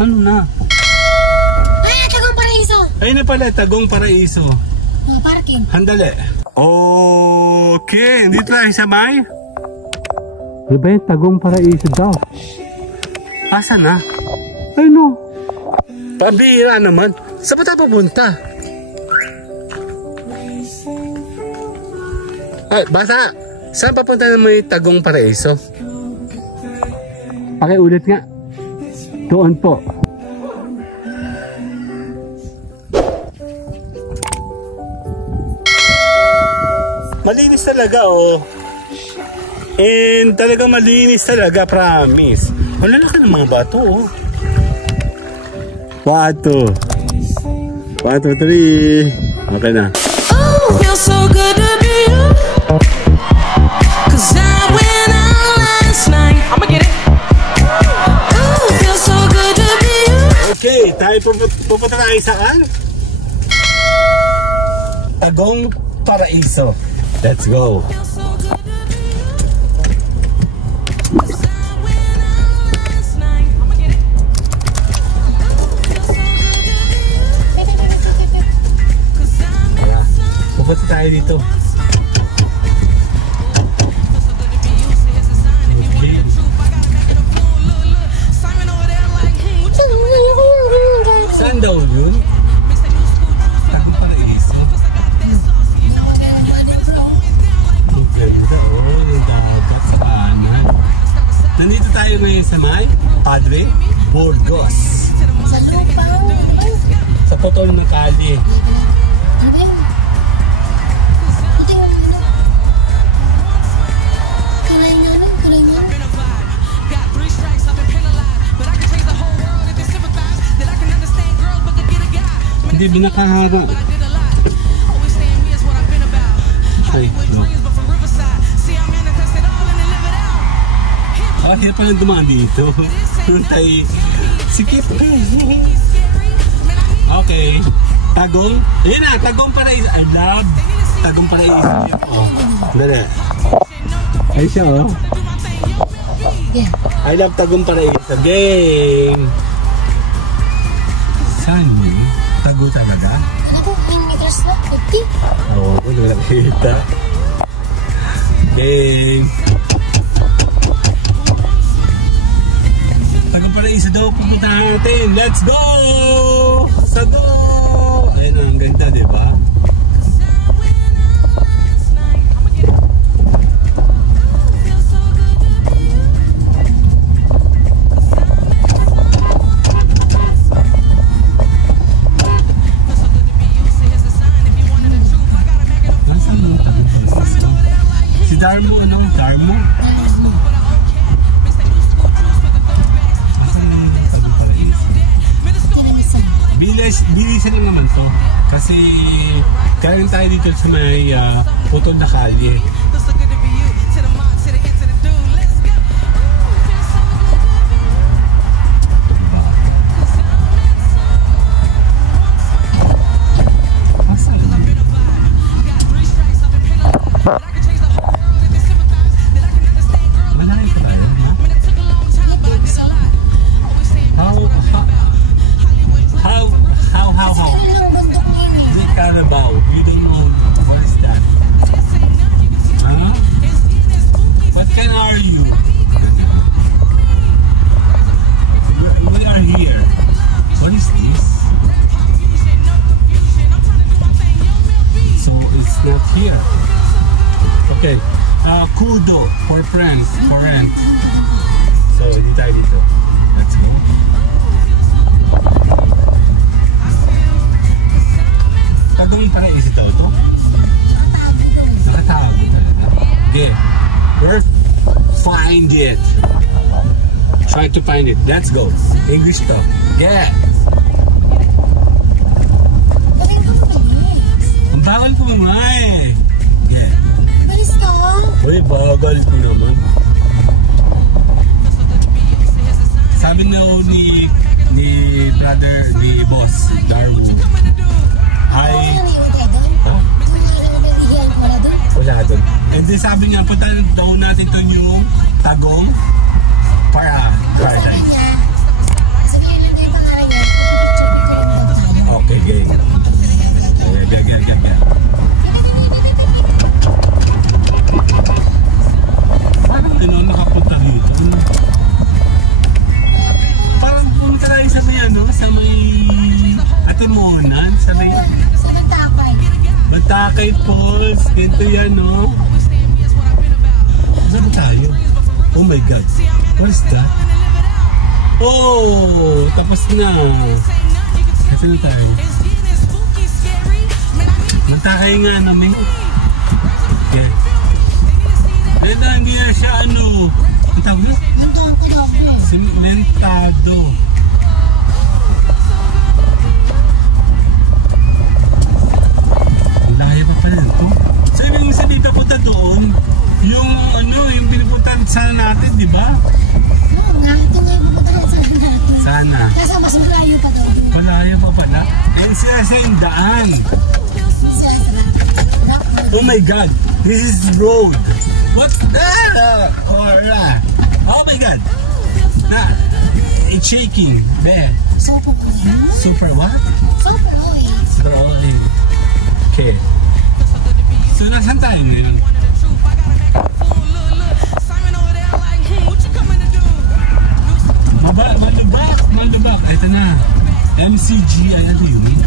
Ano na? Ay, Tagong Paraiso. Ayun na pala, Tagong Paraiso. Parking. Handali. Okay, dito tayo sa may. Diba yung Tagong Paraiso daw? Asa na? Ay no. Pabira naman. Saan pa tayo pupunta? Ay, basta. Saan papunta na may Tagong Paraiso? Pakiulit nga. Doon po. Malinis talaga oh. And talaga malinis talaga, promise. Wala na ka ng mga bato oh. 1, 2, 3. Okay na. Oh, feels so good to be you. 'Cause I went out last night. I'ma get it. Oh, feels so good to be you. Okay, tayo pupunta tayo saan? Tagong Paraiso. Let's go. Pupunta tayo dito. Saan daw yun? Tagong Paraiso. Ang ganda oh, yung dagat sa kanan. Nandito tayo ngayon sa may Padre Burgos. Sa lupang. Sa Potol ng Kali. Ano ba yun? Kulay nga na, kulay nga. Hindi binakahara. Ay, no. Ah, hirap pa lang dumaan dito. Tayo, sikip. Okay. Tagong. Ayan na, Tagong Paraiso. I love Tagong Paraiso. Oh, dali. Ay siya oh. Yeah. I love Tagong Paraiso. Gang! Saan yun? Tago talaga? Ako, 9 meters na. 50. Oo, wala nakita. Gang! Tagong Paraiso daw pupunta natin. Let's go! Sago! Ayun na, ang ganda, diba? Si Darmo, ano? Darmo? Bilisan lang naman to. Kasi kaya tayo dito sa may Potol na Kalye. Carabao. You don't know what is that? Huh? What kind are you? We are here. What is this? So it's not here. Okay. Kudo for friends, for rent. So hindi tayo dito. Let's go. Tagong Paraiso daw to? Nakatago talaga. Okay. We're find it. Try to find it. Let's go. English to. Get. Ang bagal ko mga eh. Get. Balis ka. Uy, bagal ko naman. Sabi na ni brother, ni boss, Darwin. Hi. Wala doon. And then sabi niya, punta daw natin ito yung Tagong Paraiso. Sabi niya, Boracay Falls. Ganito yan, no? Saan tayo? Oh my God. What is that? Oh! Tapos na. Saan tayo? Magtakay nga namin. Yeah. Dito, hindi na siya ano. Ang tawag na? Sementado. Layo pa pala ito. So, ibig sabihin papunta doon, yung ano, yung pinupuntahan sana natin, di ba? Oo nga, ito nga yung pupuntahan sana natin. Sana. Kasi mas malayo pa doon. Malayo pa pala. And sila sa yung daan. Oh my God, this is road. What's that? Oh my God. Nah, it's shaking. There. Super oil. Super what? Super oil. Super oil. Okay. So, nasan tayo ngayon? Malubak. Ito na. MCG, ano yun?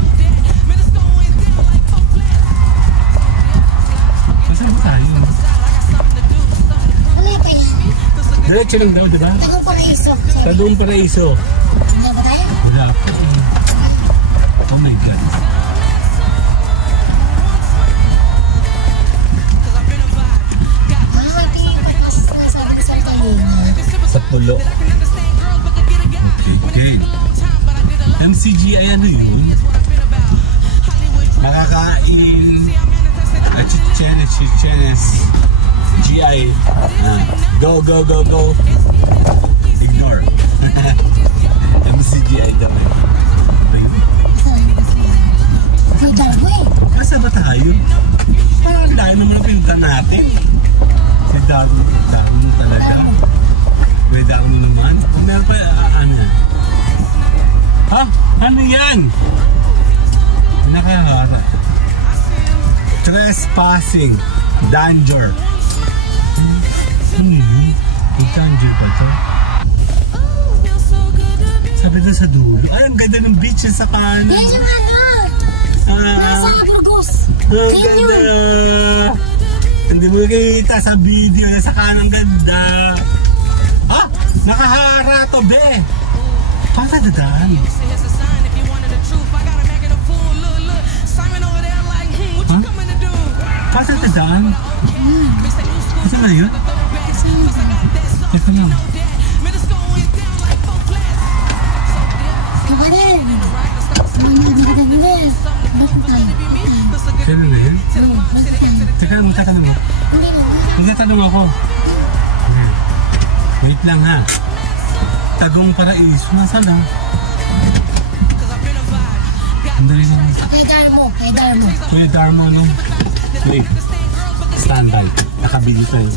Saan ba tayo? Ano yung kaya? Diretso lang daw, diba? Tagong Paraiso. Tagong Paraiso. Ano ba tayo? Wala pa. Oh my God. Sa pulo. Okay. MCG ay ano yun? Makakain at chichenes GI. Go. Ignore. MCG ay daw eh. Masa ba tayo? Parang dahil naman ang pinunta natin. Si Dago talaga. May Dago naman. Meron pa, ano yan? Ha? Ano yan? Nakaharap. Trespassing. Danger. Ano yun? May danger ba ito? Sabi na sa dulo. Ay, ang ganda ng beach sa kanan. Yan yung ano! Nasa Burgos. Ang ganda. Hindi mo nakikita sa video na sa kanang ganda. Ah! Nakahara to, be! Pasa dadaan. Ha? Pasa dadaan? Ito na yun? Ito na. Ito ka rin. Kailan na yun? Teka lang, magtatanong ako. Magtatanong ako. Wait lang ha. Tagong Paraiso. Nasaan lang? Andali lang. Kuya Darmo, no? Wait. Standby. Nakabili tayo.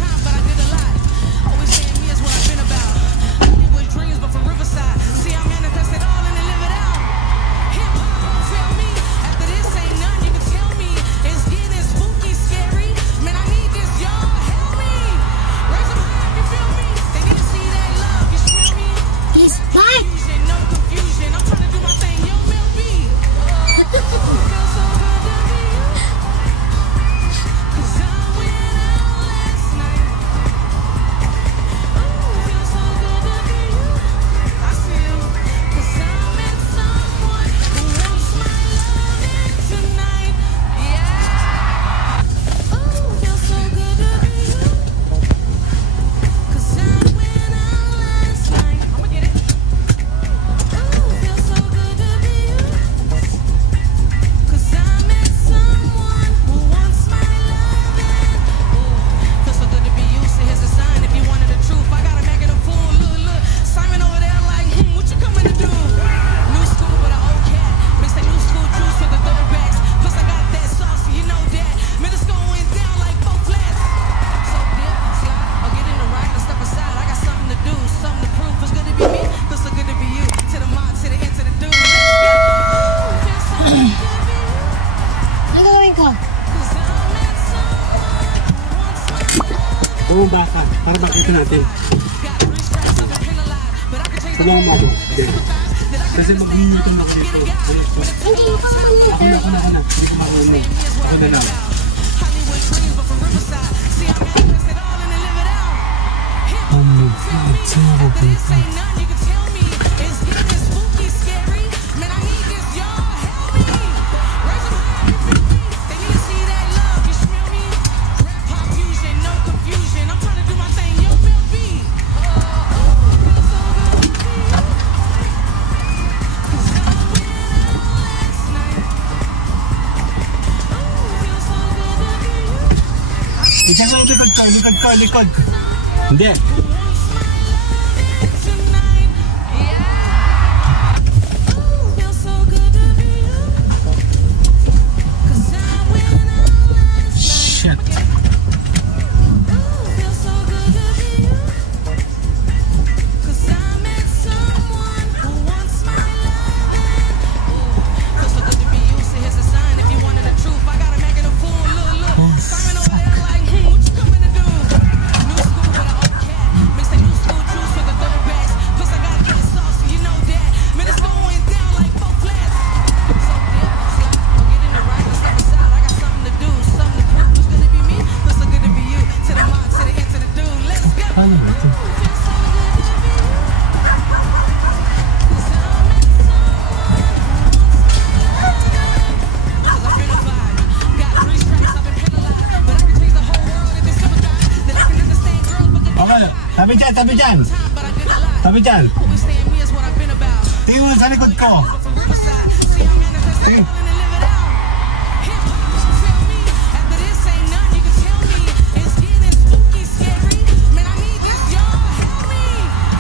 Baka, para makita natin. Tulungan mo ako. Kasi mag-iitom ako dito. Ako na. Hindi ko marunong. Ako na lang. Likod. Hindi. Shit. Tabi dyan. Tingin mo sa likod ko. Tingin.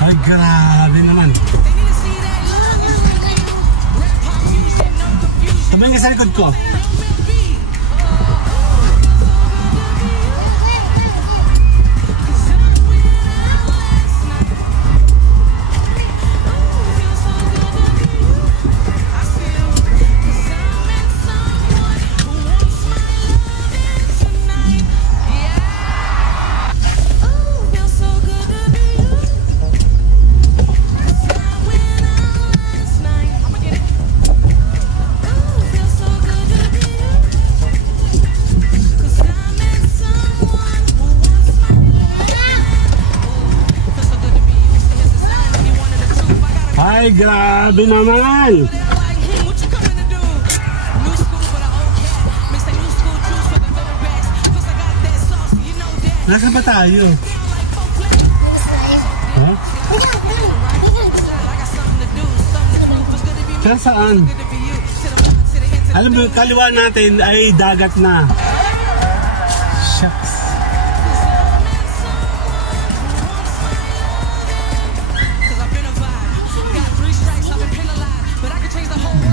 Ay, grabe naman. Tumingin ka sa likod ko. Ay, grabe naman! Nasaan ba tayo? Ha? Saan? Alam mo, kaliwa natin ay dagat na. Shucks.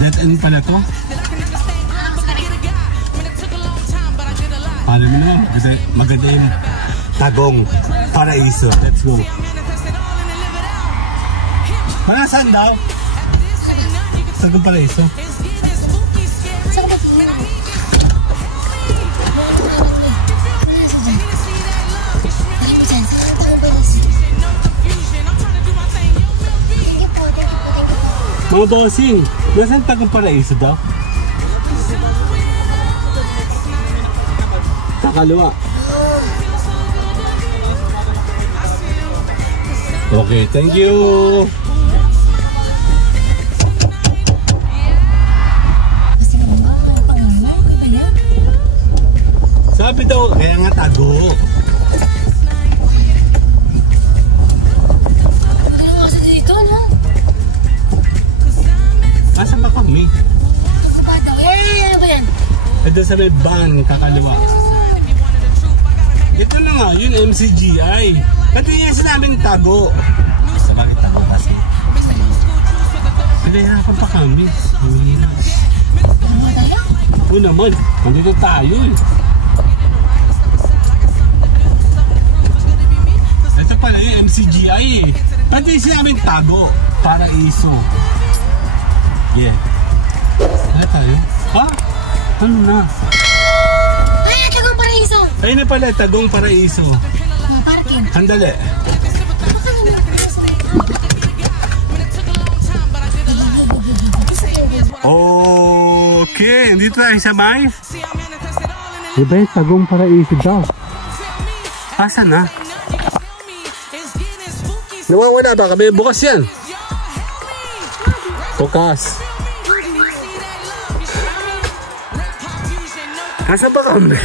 Dead end pala to? Alam mo na, maganda yung Tagong Paraiso. Let's go. Mga saan daw? Tagong Paraiso. Mga bossing, nasaan Tagong Paraiso daw? Sa kaliwa. Okay, thank you. Sabi daw, kaya nga Tago. Nasaan ba kami? Ano ba yan? Ito sa may van, kakaliwa. Ito na nga, yun MCGI. Pati yung sinabing Tago. Bakit Tago kasi? Pinahirapan pa kami. Oo naman, nandito tayo eh. Ito pala yung MCGI eh. Pati yung sinabing Tago. Paraiso. Yeah. Ano tayo? Ha? Ano na? Ay, Tagong Paraiso! Ayun na pala, Tagong Paraiso. Parking. Handali. Okay, dito tayo sa may Diba yung Tagum Paraiso daw? Asa na? Nawawala ba kami? Bukas yan. Bukas. Asa ba kami?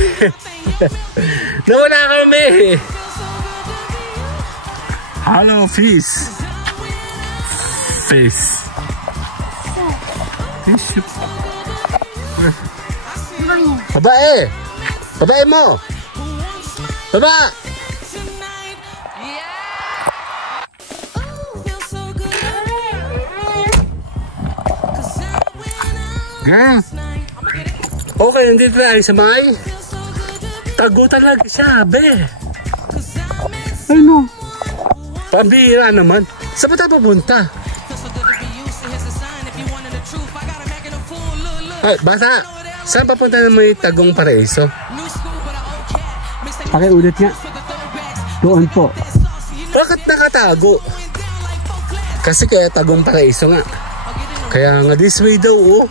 Nawala kami. Hello, fish. Fish. Fish. Babae. Babae mo. Baba. Gang. Okay, nandito tayo sa may Tago talaga siya, be. Ay no. Pambihira naman. Saan ba tayo pupunta? Ay, bata. Saan papunta na may Tagong Paraiso? Pakiulit nga. Doon po. Bakit nakatago? Kasi kaya Tagong Paraiso nga. Kaya nga this way daw, oh.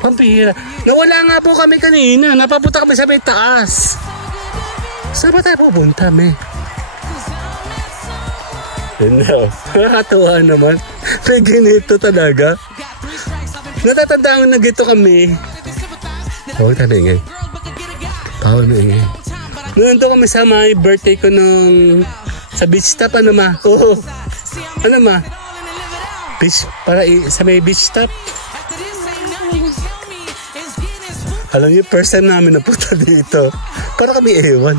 Pampihira. Nawala nga po kami kanina. Napapunta kami sa may taas. Saan ba tayo pupunta, me? No. Nakakatuwa naman. May ganito talaga. Natatandaan na gito kami. Huwag tayo ingay. Tawag na ingay. Nandito kami sa may birthday ko nung sa beach stop. Ano ma? Oo. Ano ma? Beach? Para sa may beach stop. Alam niyo, first time namin napunta dito. Para kami ewan.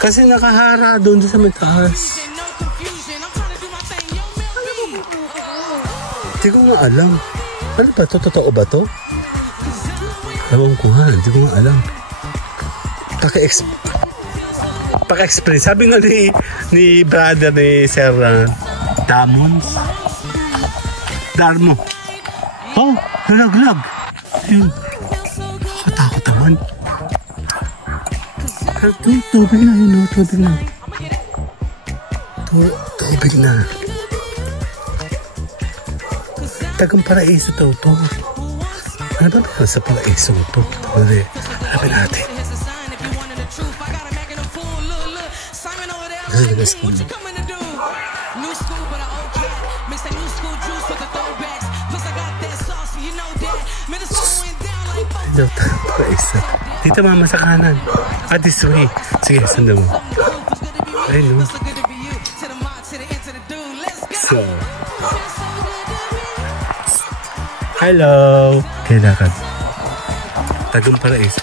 Kasi nakahara doon sa may taas. Hindi ko nga alam. Ano ba ito? Totoo ba ito? Ewan ko nga. Hindi ko nga alam. Paka-explain. Sabi nga ni brother ni Sir Damons. Darmo. Oh, lag-lag. Ayun. Katakot naman. Tubig na yun, oh. Tubig na. Tubig na. Tagang Paraiso daw to. Ano ba meron sa Paraiso to? Hanapin natin. Dito mama sa kanan. This way. Sige, sundan mo. Ayun, no? So. Hello. Kailangan. Tagong Paraiso.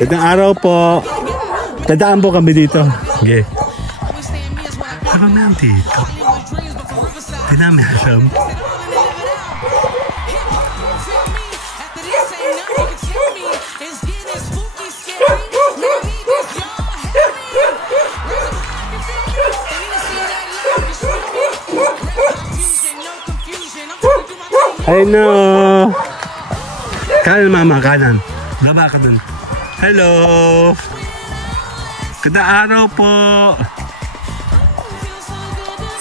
Gandang araw po. Dadaan po kami dito. Okay. Ano naman dito? Hindi namin alam. Ay no. Kanan mama, kanan. Baba ka dun. Hello. Gandang araw po.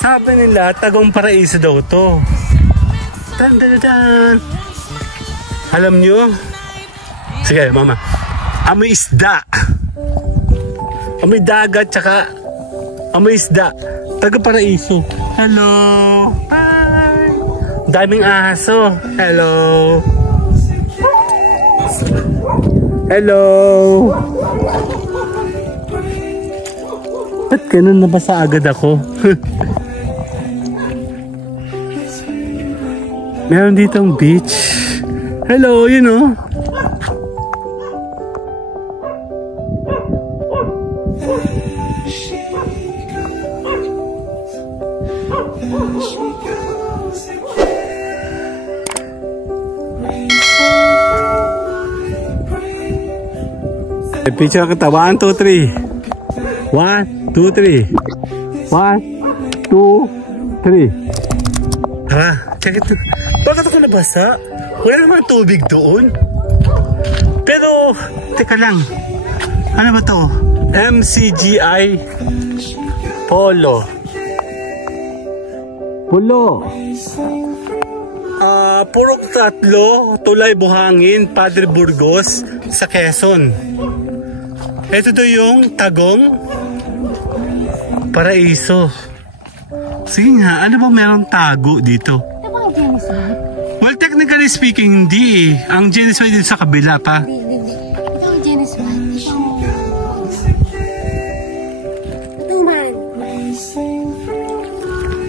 Sabi nila, Tagong Paraiso daw to. Dan, dan, dan. Alam nyo? Sige, mama. Amoy isda. Amoy dagat, tsaka amoy isda. Tagong Paraiso. Hello. Hi. Daming aso. Hello. Hello. Ba't ganun nabasa agad ako? Meron ditong beach. Hello, you know. Picture kita. 1, 2, 3. 1, 2, 3. 1, 2, 3. Tara, check it. Bakit ako nabasa? Wala naman tubig doon. Pero, teka lang. Ano ba to? MCGI Polo. Pulo. Purok 3, Tulay Buhangin, Padre Burgos, sa Quezon. Ito to yung Tagong Paraiso. Sige nga, ano ba merong tago dito? Ito ba ang Genesis White? Well, technically speaking, hindi eh. Ang Genesis White dito sa kabila pa. Hindi. Ito ang Genesis White. Ito man.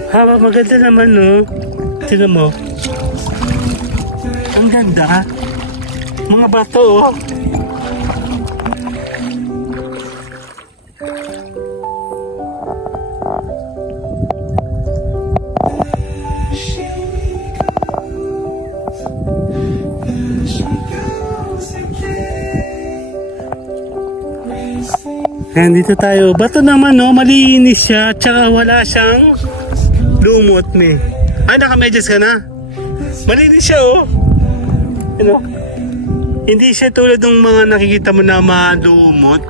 Haba, maganda naman, no? Tignan mo. Ang ganda. Mga bato, oh. Ayan, dito tayo. Bato naman, no? Malinis siya. Tsaka wala siyang lumot, me. Ay, nakamedyas ka na. Malinis siya, oh. You know? Hindi siya tulad ng mga nakikita mo na malumot.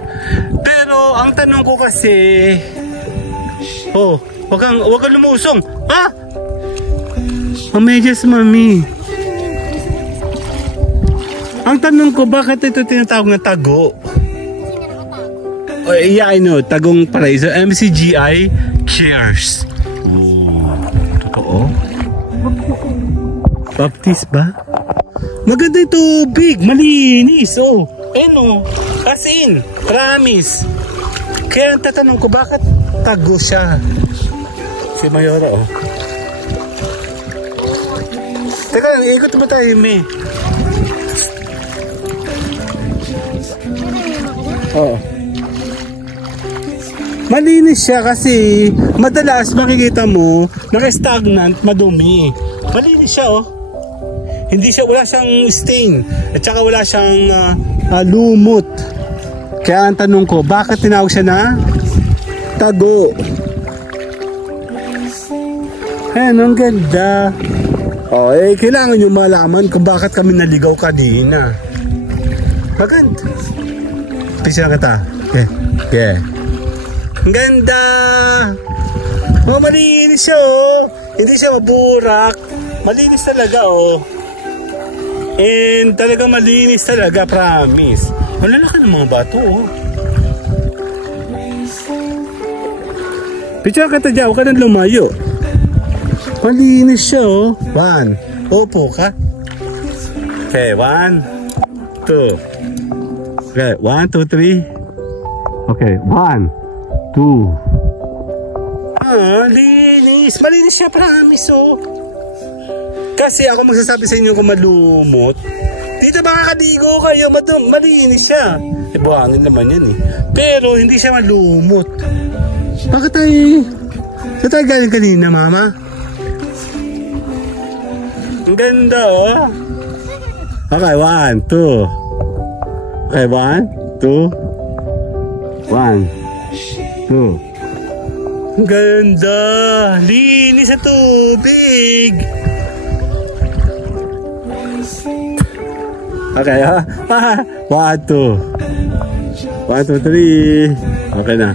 Pero, ang tanong ko kasi, oh, wag kang lumusong. Ha? Medyas, mami. Ang tanong ko, bakit ito tinatawag na tago? Oh, yeah, I know. Tagong Paraiso. MCGI Cheers. Oh, totoo? Baptist ba? Maganda yung tubig. Malinis. Oh. Oh. As in. Promise. Kaya ang tatanong ko, bakit tago siya? Si Mayora, oh. Teka lang, ikot ba tayo, me? Oo. Malinis siya kasi madalas makikita mo naka-stagnant, madumi. Malinis siya, oh. Hindi siya, wala siyang stain. At saka wala siyang lumot. Kaya ang tanong ko, bakit tinawag siya na tago? Ayan, ang ganda. Oh, kailangan nyo malaman kung bakit kami naligaw kanina. Maganda. Pisa kita. Okay. Ang ganda! Oh, malinis siya, oh. Hindi siya maburak. Malinis talaga, oh. And talaga malinis talaga, promise. Wala na ka ng mga bato, oh. Picture ka dyan, huwag ka nang lumayo. Malinis siya, oh. 1. Opo ka. Okay, 1, 2. Okay, 1, 2, 3. Okay, 1, 2. Linis. Malinis siya, promise, oh. Kasi ako magsasabi sa inyo kung malumot. Dito makakaligo kayo, malinis siya. Buhangin naman yan, eh. Pero hindi siya malumot. Bakit tayo? Saan tayo galing kanina, mama? Ang ganda, oh. Okay, 1, 2. Okay, 1, 2. 1, 2. Ang ganda! Linis sa tubig! Okay, ha? 1, 2. 1, 2, 3. Okay na.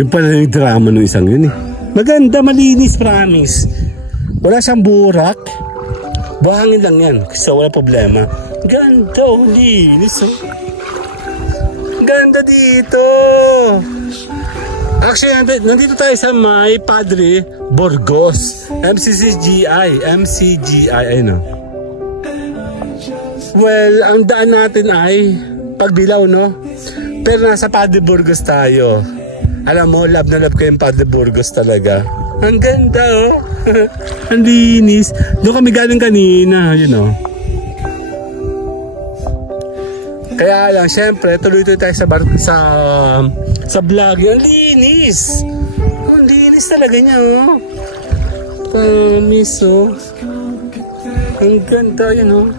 Yung pala yung drama ng isang yun, eh. Maganda, malinis, promise. Wala siyang burak. Buhangin lang yan. So, wala problema. Ganda, oh, linis, oh. Ganda dito. Actually, nandito tayo sa may Padre Burgos. MCGI, ayun, oh. Well, ang daan natin ay Pagbilao, no? Pero nasa Padre Burgos tayo. Alam mo, love na love ko yung Padre Burgos talaga. Ang ganda, oh. Ang linis. Doon kami galing kanina, you know. Kaya lang, syempre, tuloy-tuloy tayo sa vlog. Ang linis. Ang linis talaga niya, oh. Promise, oh. Ang ganda, you know.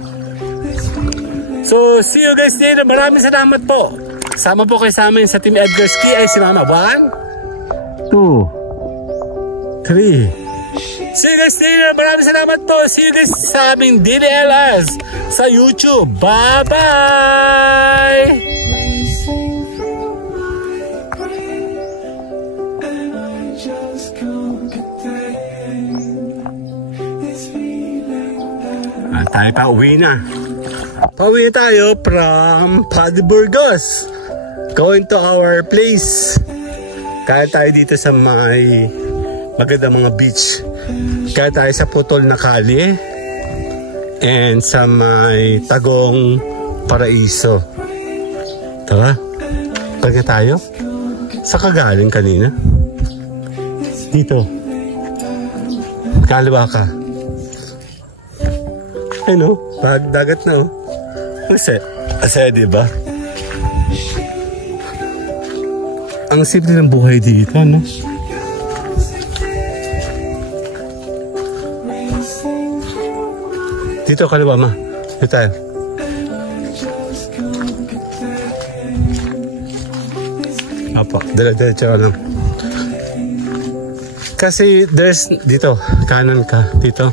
So, see you guys later. Maraming salamat po. Sama po kayo sa amin sa Team Edgar Ski. Ay, si Mama. 1, 2, 3. See you guys later. Maraming salamat po. See you guys sa aming Daily LS sa YouTube. Bye-bye! Just go get that. Tayo pa uwi na. Pauwi tayo from Padre Burgos. Going to our place. Kaya tayo dito sa may maganda mga beach. Kaya tayo sa Putol na Kali. And sa may Tagong Paraiso. Tara. Pagka tayo. Sa kagaling kanina. Dito. Kaliwa ka. Ano? Dagat na oh. Kasi diba? Ang simple ng buhay dito, no? Dito, kaliwa ma. Dito tayo. Apo, dala-diretso lang. Kasi there's dito, kanan ka, dito.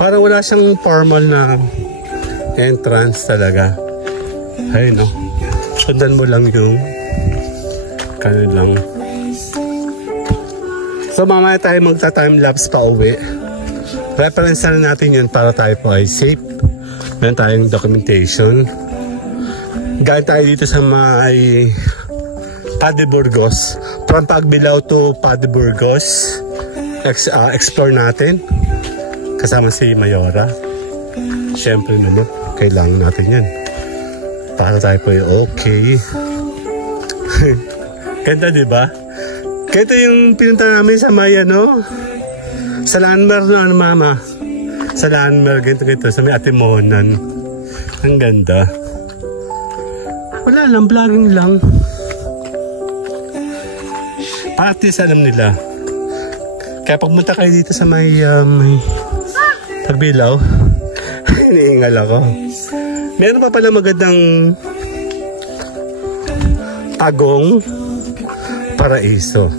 Parang wala siyang formal na entrance talaga. Ay no. Sundan mo lang yung kanan lang. So mamaya tayo magta-timelapse pa uwi. Reference na natin yun para tayo po ay safe. Meron tayong documentation. Galing tayo dito sa may Padre Burgos. From Pagbilao to Padre Burgos. Explore natin. Kasama si Mayora. Siyempre naman, kailangan natin yan. Para tayo po yung okay. Ganda diba? Ganito yung pinunta namin sa may ano, sa landmark na ano mama. Sa landmark, ganito sa may Atimonan. Ang ganda. Wala lang, vlogging lang. Para at least alam nila. Kaya pagpunta kayo dito sa may Pagbilao, iniingal ako. Meron pa pala magandang Tagong Paraiso.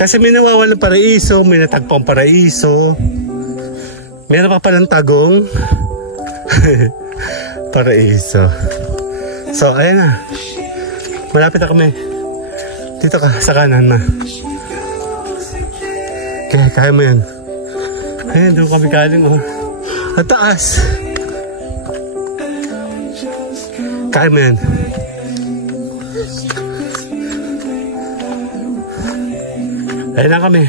Kasi may nawawalang paraiso, may natagpong paraiso. Meron pa palang Tagong Paraiso. So, ayan na. Malapit na kami. Dito ka, sa kanan na. Kaya mo yan. Ayan, doon kami galing, oh. At taas. Kaya mo yan. Ayan na kami.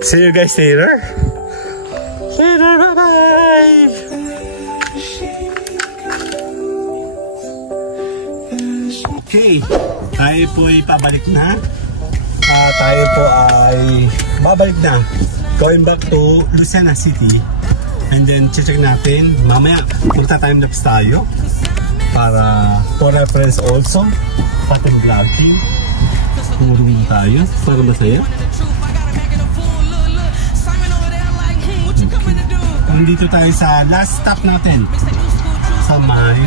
See you guys later. Later, bye-bye. Okay, tayo po ay pabalik na. Tayo po ay babalik na. Going back to Lucena City. And then check natin. Mamaya magta-timelapse tayo. Para for reference also. Patong vlogging. Tumulong tayo para masaya. Nandito tayo sa last stop natin. Sa may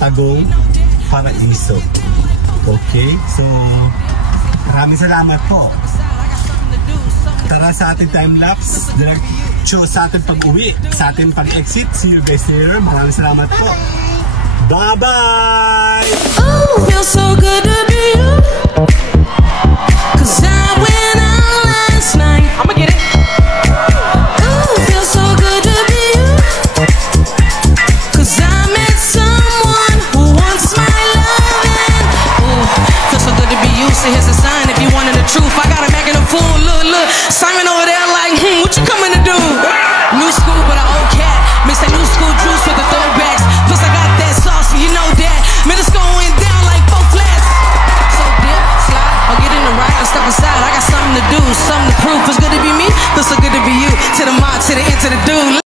Tagong Paraiso. Okay, so maraming salamat po. Tara sa ating time-lapse. Diretso sa ating pag-uwi. Sa ating pag-exit. See you guys later. Maraming salamat po. Bye-bye! Oh, feels so good to be you. 'Cause I went out last night. I'ma get it. Oh, feels so good to be you. 'Cause I met someone who wants my loving. Oh, feels so good to be you. So here's a sign if you wanted the truth. I got a Mac and a fool. Look, Simon over there like, what you coming to do? New school, but an old cat. Mix that new school juice with the throwbacks. Plus I got that sauce, you know that. Man, it's going down like 4 flats. So dip, slide, or get in the right or step aside. I got something to do, something to prove. It's good to be me, feels so good to be you. To the mob, to the end, to the dude.